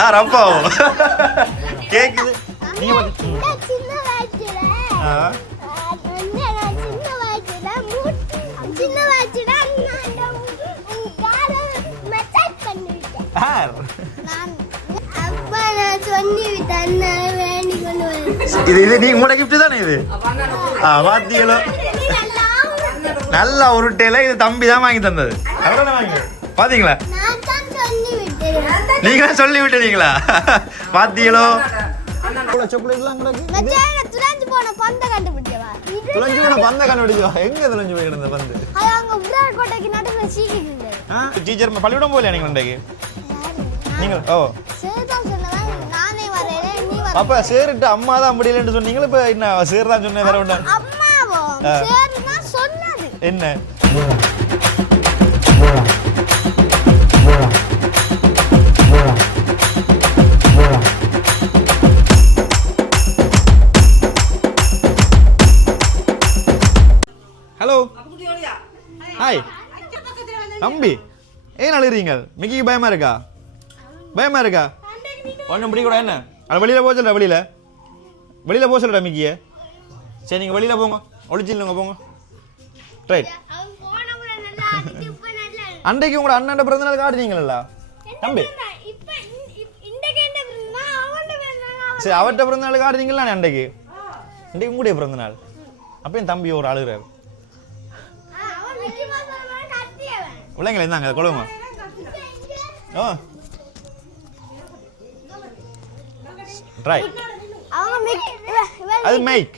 ஆ ரப்பாவும் கேக்குது. நீங்க இது இது நீங்க உங்களோட கிஃப்ட் தானே இது? ஆ பாத்தீங்களோ நல்லா உருட்டையில இது தம்பி தான் வாங்கி தந்தது. அவ்வளவுதானே வாங்கி பாத்தீங்களா? தான் சொல்லி விட்டேன் நீங்க சொல்லி விட்டுறீங்களா? பாத்தீங்களோ? துளைஞ்சு போன பந்தை கண்டுபிடிச்சவா. இது துளைஞ்சு போன பந்த கண்டுபிடிச்சோ எங்க துளைஞ்சு போய் கிடந்த பந்து? அது அங்க விராட் கோட்டைக்கு நடுவுல சீக்கிட்டு இருந்தது. டீச்சர் பள்ளிக்கூடம் போகலையா நீங்க இன்றைக்கு நீங்க ஓ. சரிதான் சொன்னவன், நானே வரேன், நீ வர. அப்ப சேருட்டு அம்மா தான் முடியலன்னு சொன்னீங்களா இப்ப என்ன சேர் தான் சொன்னேன் வேற ஒண்ணு. என்ன? தம்பி ஏன் அழுகிறீங்க? மிக்கிக்கு பயமா இருக்கா? பயமா இருக்கா? ஒன்றும் பிடிக்கூட என்ன? அது வெளியில போக சொல்ற வெளியில. வெளியில போக சொல்றா மிக்கிய. சரி நீங்க வெளியில போங்க. ஒளிச்சில்லுங்க போங்க. ரைட் அன்றைக்கு உங்களோட அண்ணன் பிறந்த நாள் காட்டுறீங்களா தம்பி. சரி அவர்கிட்ட பிறந்த நாள் காட்டுறீங்களா அன்றைக்கு? அன்றைக்கு உங்களுடைய பிறந்த நாள் அப்போ என் தம்பி ஒரு அழுகிறார். பிள்ளைங்கள இருந்தாங்க ஓ. அவன் மிக்கி இவன் இவன் அது மைக்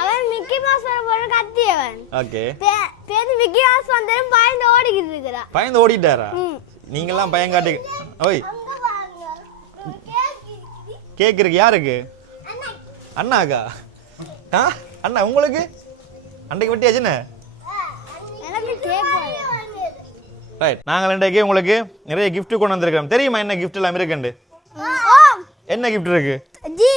அவன் மிக்கி மாசம் போன கத்தியவன். ஓகே பேரு மிக்கி மாஸ் வந்தாலும் பாய்ந்து ஓடிக்கிட்டு இருக்கிறான் பயந்து ஓடிட்டாரா? ம். நீங்கெல்லாம் பயம் காட்டு ஓய். கேக் இருக்கு யாருக்கு? அண்ணாக்கா? ஆ? அண்ணா உங்களுக்கு? அன்றைக்கு வெட்டியாச்சுன்னு எனக்கு கேக் ரைட் நாங்கள் இன்றைக்கு உங்களுக்கு நிறைய gift கொண்டு வந்திருக்கிறோம். தெரியுமா என்ன gift எல்லாம் இருக்குண்டு ஓ என்ன gift இருக்கு? ஜி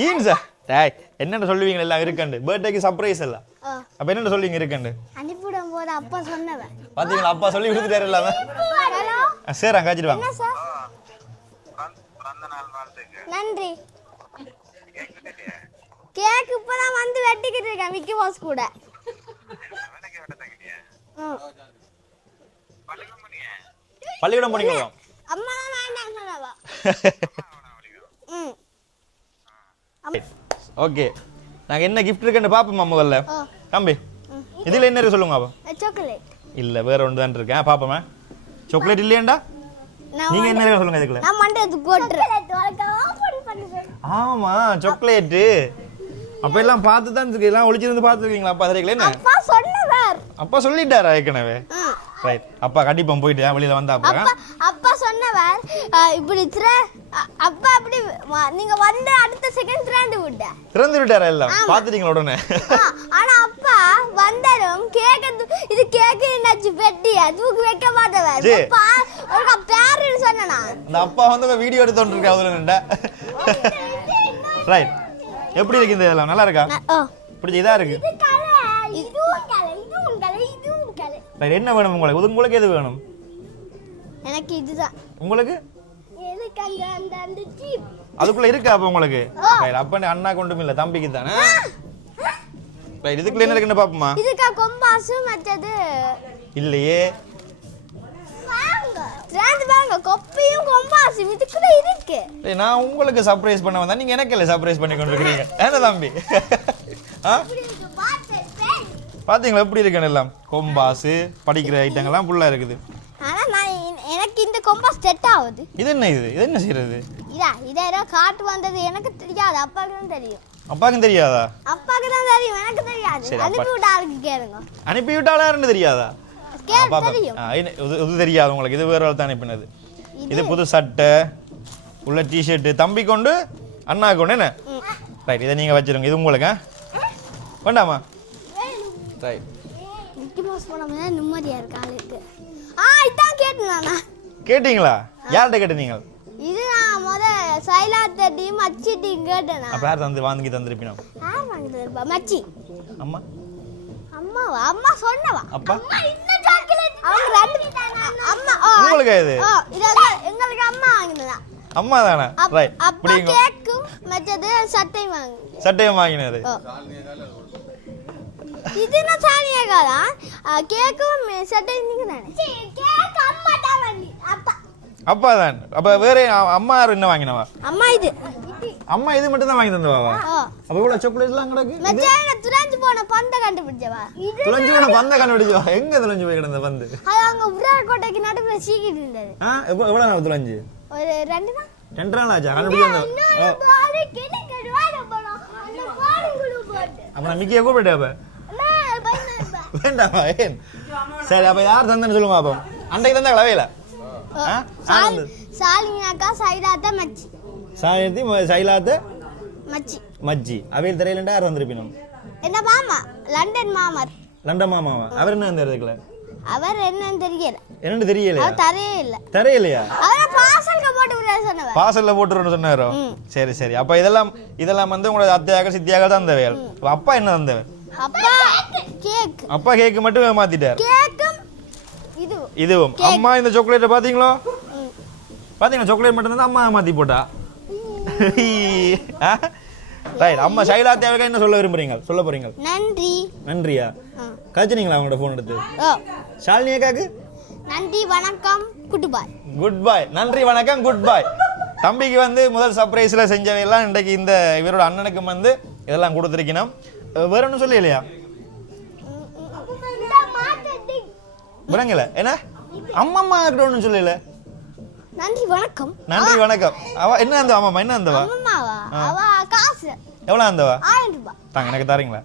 ஜீன்ஸா டேய் என்னென்ன சொல்லுவீங்க எல்லாம் இருக்குண்டு பர்த்டேக்கு சர்ப்ரைஸ் எல்லாம். அப்ப என்னென்ன சொல்லுவீங்க இருக்குண்டு அனுப்பிவிடும் போது அப்பா சொன்னவன் பாத்தீங்களா? அப்பா சொல்லி கொடுத்துட்டாரு இல்லாம ஹலோ சரி காய்ச்சிட்டு வாங்க. என்ன சார் நன்றி. கேக் இப்பதான் வந்து வெட்டிக்கிட்டு இருக்கேன். மிக்கி மாஸ் கூட. பள்ளிக்கூடம் போனீங்களா? ஓகே. நாங்க என்ன gift இருக்குன்னு பாப்போமா முதல்ல. ஓ. தம்பி இதுல என்ன இருக்கு சொல்லுங்க அப்போ? சாக்லேட் இல்ல வேற ஒன்று தான் இருக்கேன் பாப்போமா சாக்லேட் இல்லையாண்டா? நீங்க என்ன இருக்கு சொல்லுங்க இதுக்குள்ள? நான் மண்டே போட்டுறேன். ஆமா சாக்லேட்டு அப்ப எல்லாம் பார்த்து தான் இருக்கு. எல்லாம் ஒளிச்சிருந்து பார்த்துருக்கீங்களா? அப்பா சரிங்களா என்ன? அப்பா சொன்னவர் அப்பா சொல்லிட்டாரா ஏற்கனவே. ரைட் அப்பா கண்டிப்பா போயிட்டு வெளியில வந்தா அப்பா அப்பா சொன்னவர் இப்படி அ- அப்பா அப்படி நீங்க வந்த அடுத்த செகண்ட் திறந்து விட்ட. திறந்து விட்டாரா எல்லாம்? பாத்துட்டீங்களா உடனே? ஆனா அப்பா வந்தாலும் கேக்க இது கேக்க என்னாச்சு? பெட்டியா தூக்கி வைக்க மாட்டவர். அப்பா ஒரு பேருன்னு சொன்னா அந்த அப்பா வந்து வீடியோ எடுத்து இருக்கா அதுல ரைட் எப்படி இருக்கு இந்த இதெல்லாம்? நல்லா இருக்கா? பிடிச்ச இதா இருக்கு இதுவும் கலை இதுவும் கலை ரைட் என்ன வேணும் உங்களுக்கு உங்களுக்கு எது வேணும்? எனக்கு இதுதான். உங்களுக்கு? அதுக்குள்ள இருக்கா அப்ப உங்களுக்கு? அப்ப அண்ணா கொண்டும் இல்ல தம்பிக்கு தானே? இதுக்குள்ள என்ன இருக்குன்னு பாப்போமா? இதுக்கா கொம்பாசு மற்றது இல்லையே. கொப்பையும் கொம்பாசும் இதுக்குள்ள இருக்கு. ஏய், நான் உங்களுக்கு சர்ப்ரைஸ் பண்ண வந்தா நீங்க எனக்கு இல்ல சர்ப்ரைஸ் பண்ணி கொண்டு இருக்கீங்க ஏன்னா தம்பி? ஆ? பாத்தீங்களா எப்படி இருக்குன்னு எல்லாம்? கொம்பாசு படிக்கிற ஐட்டங்கள்லாம் ஃபுல்லா இருக்குது. ஆனா நான் எனக்கு இந்த கொம்பாஸ் செட் ஆகுது. இது என்ன இது? இது என்ன செய்யறது இதா இதை ஏதோ காட்டு வந்தது எனக்கு தெரியாது. அப்பாவுக்கு தான் தெரியும். அப்பாக்கும் தெரியாதா? அப்பாவுக்கு தான் தெரியும் எனக்கு தெரியாது. அனுப்பி விட்ட ஆளுக்கு கேளுங்க. அனுப்பி விட்டாளாருன்னு தெரியாதா? இது தெரியாது உங்களுக்கு. இது வேற தான் அனுப்பினது. இது புது சட்டை உள்ள டிஷர்ட் தம்பி கொண்டு அண்ணா கொண்டு என்ன. ரைட் இதை நீங்க வச்சிருங்க. இது உங்களுக்கு? வேண்டாமா? ரைட் மிக்கி மவுஸ் போனோம்னா நிம்மதியா இருக்கு. ஆளுக்கு ஆ இதான் கேட்டேன் நானா. கேட்டீங்களா? யார்கிட்ட கேட்டீங்க இது நான் முத சைலாத்த டீம் அச்சி டீம் கேட்டேன் அப்ப யார் தந்து வாங்கி தந்திருப்பினோம் யார் வாங்கிட்டு இருப்பா மச்சி. அம்மா. அம்மாவா? அம்மா சொன்னவா? அப்பா. அவங்க ரெண்டு அம்மா. உங்களுக்கு இது? இது வந்து எங்களுக்கு அம்மா வாங்கினதா? அம்மா தானே? ரைட் அப்பா கேக்கும் மற்றது சட்டை வாங்கி சட்டையும் வாங்கினது. நீங்க தானே கேக் அம்மா தான் வாங்கி அப்பா அப்பா தான் அப்ப வேற அம்மா யாரும் என்ன வாங்கினவா அம்மா இது அம்மா இது மட்டும் தான் வாங்கி தந்தவாவா அப்ப இவ்வளவு சாக்லேட்லாம் கிடக்கு மச்சான துராஞ்சு போன பந்த கண்டுபிடிச்சவா இது துளைஞ்சு போன பந்த கண்டுபிடிச்சவா எங்க துளைஞ்சு போய் கிடந்த பந்து அது அங்க உடார் கோட்டைக்கு நடுவுல சீக்கிட்டு இருந்தது ஆ எவ்வளவு நாள் துளைஞ்சு ஒரு ரெண்டு நாள் ரெண்டு நாள் ஆச்சா கண்டுபிடிச்ச இன்னொரு பாரு கிணக்கு வாட போறோம் அந்த பாருங்குழு போட்டு அப்ப நான் மிக்கிய கூப்பிட்டு அப்ப வேண்டாமா ஏன் சரி அப்ப யார் தந்தேன்னு சொல்லுங்க அப்போ அன்றைக்கு தந்தா கலவையில. சாலினாக்கா சைடாத்த மச்சி சாயத்தி சைலாத்து மச்சி மஜ்ஜி அவையில் தெரியலண்டா யார் வந்திருப்பினோம் என்ன மாமா லண்டன் மாமர் லண்டன் மாமாவா அவர் என்ன அந்த இருக்குல்ல அவர் என்னன்னு தெரியல என்னன்னு தெரியலையா அவர் தரையே இல்ல தெரியலையா அவரை பாசல்க போட்டு விட சொன்னவர் பாசல்ல போட்டுருன்னு சொன்னாரோ ம். சரி சரி அப்ப இதெல்லாம் இதெல்லாம் வந்து உங்களோட அத்தையாக சித்தியாக தான் தந்தவைகள் அப்ப அப்பா என்ன தந்தவர் அப்பா கேக் அப்பா கேக்கு மட்டும் ஏமாத்திட்டார் கேக்கும் இது இதுவும். Cake. அம்மா இந்த சாக்லேட்டை பாத்தீங்களோ. பாத்தீங்களா? சாக்லேட் மட்டும் தான் அம்மா ஏமாத்தி போட்டா? ரைட் அம்மா சைலா தேவைக்கா என்ன சொல்ல விரும்புறீங்க? சொல்ல போறீங்க. நன்றி. நன்றியா. கழிச்சுனீங்களா அவங்களோட ஃபோன் எடுத்து? ஷாலினி அக்காக்கு? நன்றி வணக்கம். குட் பாய் குட் பாய் நன்றி வணக்கம். குட் பாய் தம்பிக்கு வந்து முதல் சர்ப்ரைஸ்ல செஞ்சவையெல்லாம் இன்றைக்கு இந்த இவரோட அண்ணனுக்கும் வந்து இதெல்லாம் கொடுத்துருக்கணும். வேற ஒன்றும் சொல்லலையா? விளங்கல. என்ன? அம்மம்மா கிட்ட ஒன்றும் சொல்லல. நன்றி வணக்கம். நன்றி வணக்கம். அவ என்ன அந்த அம்மா என்ன அந்தவா? அம்மாவா அவ. காசு. எவ்வளோ அந்தவா? ஆயிரம் ரூபாய். தாங்க எனக்கு தரீங்களா?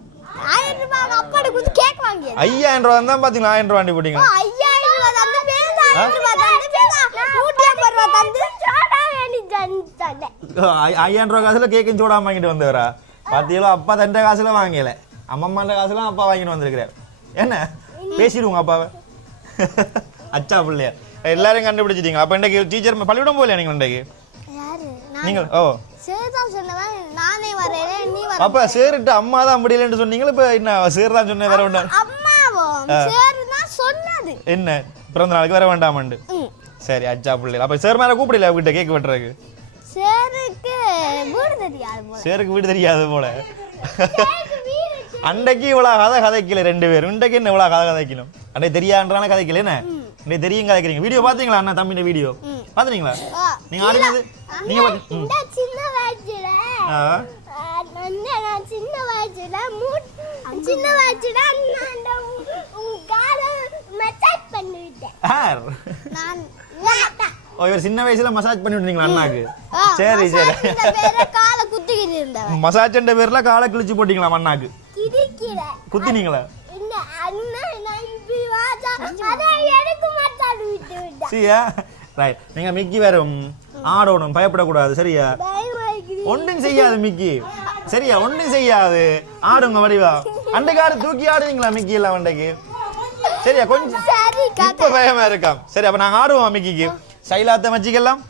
ஆயிரம் ரூபாய் அப்பாடு கொடுத்து கேக் வாங்கியது. ஐயாயிரம் ரூபா தான் பாத்தீங்களா? ஆயிரம் ரூபா வண்டி போட்டீங்க ஐயாயிரம் ரூபாய் தந்து பேச ஆயிரம் ரூபாய் தந்து பேச நூற்றி ஐம்பது ரூபாய் தந்து. சோடா வேண்டி ஐயாயிரம் ரூபா காசுல கேக்கும் சோடாம வாங்கிட்டு வந்தவரா? பாத்தீங்களா அப்பா தண்ட காசுல வாங்கல. அம்மம்மாண்ட காசுல அப்பா வாங்கிட்டு வந்திருக்கிறார். என்ன? பேசிடுவோங்க அப்பாவை. அச்சா பிள்ளையா. எல்லாரும் கண்டுபிடிச்சிட்டீங்க. அப்ப இன்றைக்கு டீச்சர் பள்ளிக்கூடம் போகலையா நீங்க இன்றைக்கு? நீங்கள் ஓ. அப்ப சேருட்டு அம்மா தான் முடியலன்னு சொன்னீங்களா? இப்ப என்ன சேர் தான் சொன்னேன் வேற சொன்னது. என்ன? பிறந்த நாளுக்கு வர வேண்டாமண்டு. சரி அச்சா பிள்ளைகள். அப்ப சேர் மேல கூப்பிடல வீட்டை கேக் வெட்டுறதுக்கு? சேருக்கு வீடு தெரியாது போல. அன்றைக்கு இவ்வளவு கதை கதைக்கல ரெண்டு பேரும். இன்றைக்கு என்ன இவ்வளவு கதை கதைக்கணும்? அன்றைக்கு தெரியான்றான கதைக்கல என்ன? இன்னைக்கு தெரியும் கதைக்கிறீங்க. வீடியோ பாத்தீங்களா அண்ணா தம்பின வீடியோ? பாத்தீங்களா? ஆ. நீங்க ஆடினது? நீங்க பாத்தி- ம். இந்த சின்ன இவர் சின்ன வயசுல மசாஜ் பண்ணி விட்டீங்களா அண்ணாக்கு? சரி சரி. மசாஜ் பேர்ல காலை கிழிச்சு போட்டீங்களா அண்ணாக்கு? குத்தினீங்களா? சரியா? ரைட் நீங்க மிக்கி வேற ஆடணும் பயப்படக்கூடாது சரியா? ஒன்றும் செய்யாது மிக்கி. சரியா? ஒன்றும் செய்யாது. ஆடுங்க வடிவா. அன்றைக்கு ஆடு தூக்கி ஆடுவீங்களா மிக்கி எல்லாம் அன்றைக்கு சரியா? கொஞ்சம் இப்ப பயமா இருக்காம் சரி அப்ப நாங்க ஆடுவோம் மிக்கிக்கு? சைலாத்த மச்சிக்கெல்லாம்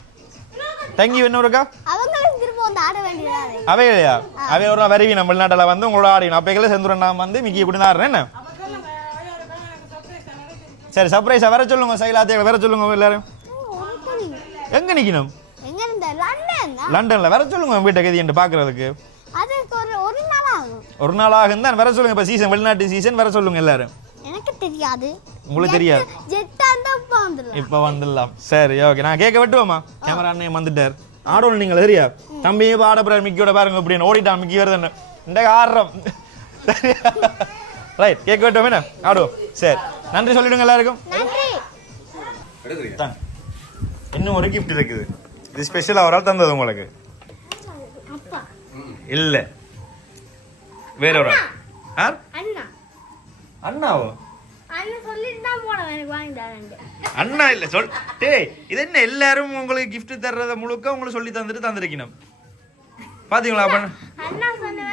தங்கி என்ன இருக்கா? அவங்களும் திரும்ப வந்து ஆட வேண்டியதானே அவையா அவை ஒரு நாள் வருவி நம்ம வெளிநாட்டில் வந்து உங்களோட ஆடினோம். அப்பைகள செந்துரன் நான் வந்து மிக்கி இப்படி தான் என்ன சரி சர்ப்ரைஸா வர சொல்லுங்க சைலாத்திய வர சொல்லுங்க எல்லாரும் எங்க நிக்கணும்? லண்டன்ல. வர சொல்லுங்க வீட்டை கதின்னு பாக்குறதுக்கு அதுக்கு ஒரு ஒரு நாள் ஆகும் தான். வர சொல்லுங்க இப்ப சீசன் வெளிநாட்டு சீசன் வர சொல்லுங்க எல்லாரும். எனக்கு தெரியாது. உங்களுக்கு தெரியாது. இப்ப வந்துடலாம். இப்ப வந்துடலாம். சரி ஓகே நான் கேட்க வெட்டுவோமா? கேமரா அண்ணன் வந்துட்டார். ஆடணும் நீங்க சரியா தம்பியே பாட போறாரு மிக்கியோட பாருங்க இப்படின்னு ஓடிட்டான் மிக்கி வருது இந்த ஆடுறோம் ரைட் கேட்க வெட்டுவோம் என்ன? ஆடுவோம் சரி நன்றி சொல்லிடுங்க எல்லாருக்கும். இன்னும் ஒரு கிஃப்ட் இருக்குது. இது ஸ்பெஷலாக ஒரு ஆள் தந்தது உங்களுக்கு. அப்பா. இல்ல. வேற ஒரு ஆள் அண்ணாவோ? அண்ணா இல்ல சொல். டேய் இது என்ன எல்லாரும் உங்களுக்கு gift தர்றத முழுக்க உங்களுக்கு சொல்லி தந்துட்டு தந்திருக்கணும். பாத்தீங்களா அப்ப? அண்ணா சொன்னவன்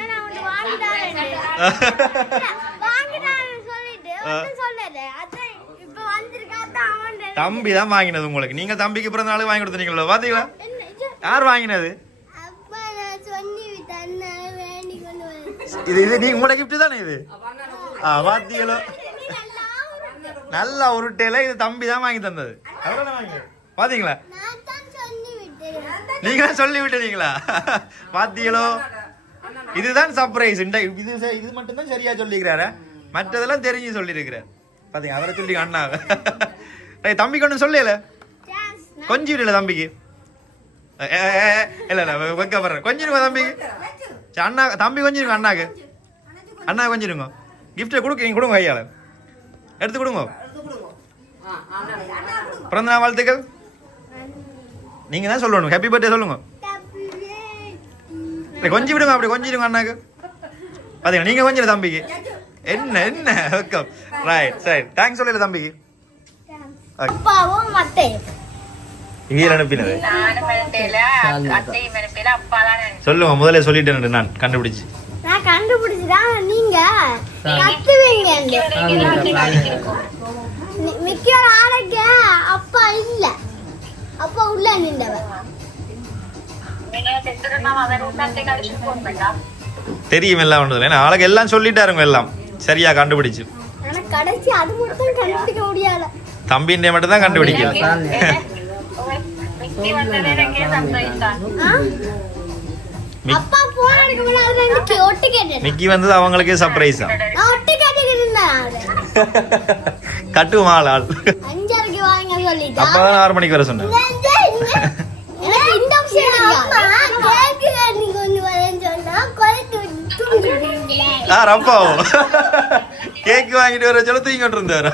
தம்பி தான் வாங்கினது உங்களுக்கு. நீங்க தம்பிக்கு பிறந்த நாளுக்கு வாங்கி கொடுத்தீங்களா பாத்தீங்களா? யார் வாங்கினது? இது இது நீ உங்களோட gift தானே இது? ஆ பாத்தீங்களோ? நல்ல உருட்டையில இது தம்பி தான் வாங்கி தந்தது. பாத்தீங்களா? நான் தான் சொல்லி விட்டேன். நீங்க சொல்லி விட்டுறீங்களா பாத்தீங்களோ? இதுதான் சர்ப்ரைஸ் இந்த இது இது மட்டும் தான் சரியா சொல்லிக்கிறாரு. மற்றதெல்லாம் தெரிஞ்சு சொல்லியிருக்கிறார் பாத்தீங்க அவரை சொல்லி அண்ணா. டேய், தம்பிக்கு ஒன்றும் சொல்லல? கொஞ்சம் விடல தம்பிக்கு. இல்ல இல்ல வைக்க போறேன் கொஞ்சிருங்க தம்பிக்கு அண்ணா தம்பி கொஞ்சிருங்க அண்ணாக்கு. அண்ணா கொஞ்சிருங்க. கிஃப்ட்டை கொடுக்க நீங்க கொடுங்க கையால. எடுத்து கொடுங்க பிறந்த நாள் வாழ்த்துக்கள். நீங்க தான் சொல்லணும். ஹாப்பி பர்த்டே சொல்லுங்க. கொஞ்சம் விடுங்க அப்படி கொஞ்சிருங்க அண்ணாக்கு. பாத்தீங்க நீங்க கொஞ்சம் தம்பிக்கு. என்ன என்ன? வெக்கம். ரைட் சரி தேங்க்ஸ் சொல்லல தம்பிக்கு. அப்பாவும் அனுப்பினது. சொல்லுங்க முதல்ல சொல்லிட்டேன் நான் கண்டுபிடிச்சு. கண்டுபிடிச்சுதான் நீங்க கத்துவீங்க. மிக்க நாளைக்கு அப்பா இல்ல. அப்பா உள்ள நின்றவன். தெரியும் எல்லாம் ஒன்று ஏன்னா ஆளுக்கு எல்லாம் சொல்லிட்டாருங்க எல்லாம். சரியா கண்டுபிடிச்சு. கடைசி அது மட்டும் கண்டுபிடிக்க முடியல. தம்பின்றே மட்டும் தான் கண்டுபிடிக்கல அப்பா போன் எடுக்க முடியாது எனக்கு ஒட்டு கேட்டேன் மிக்கி வந்தது அவங்களுக்கே சர்ப்ரைஸா நான் ஒட்டு கேட்டுக்கிட்டு இருந்தேன் அது. கட்டுமாள் ஆள். அஞ்சரைக்கு வாங்க சொல்லிட்டா? அப்பதான் ஆறு மணிக்கு வர சொன்னேன் எனக்கு இந்த விஷயம் தெரியாது. கேக்கு நீங்க ஒண்ணு வரேன்னு சொன்னா குறைத்து தூங்கிடுவீங்களே. ஆ ரப்பாவோ கேக் வாங்கிட்டு வர சொல்ல தூங்கிட்டு இருந்தாரு.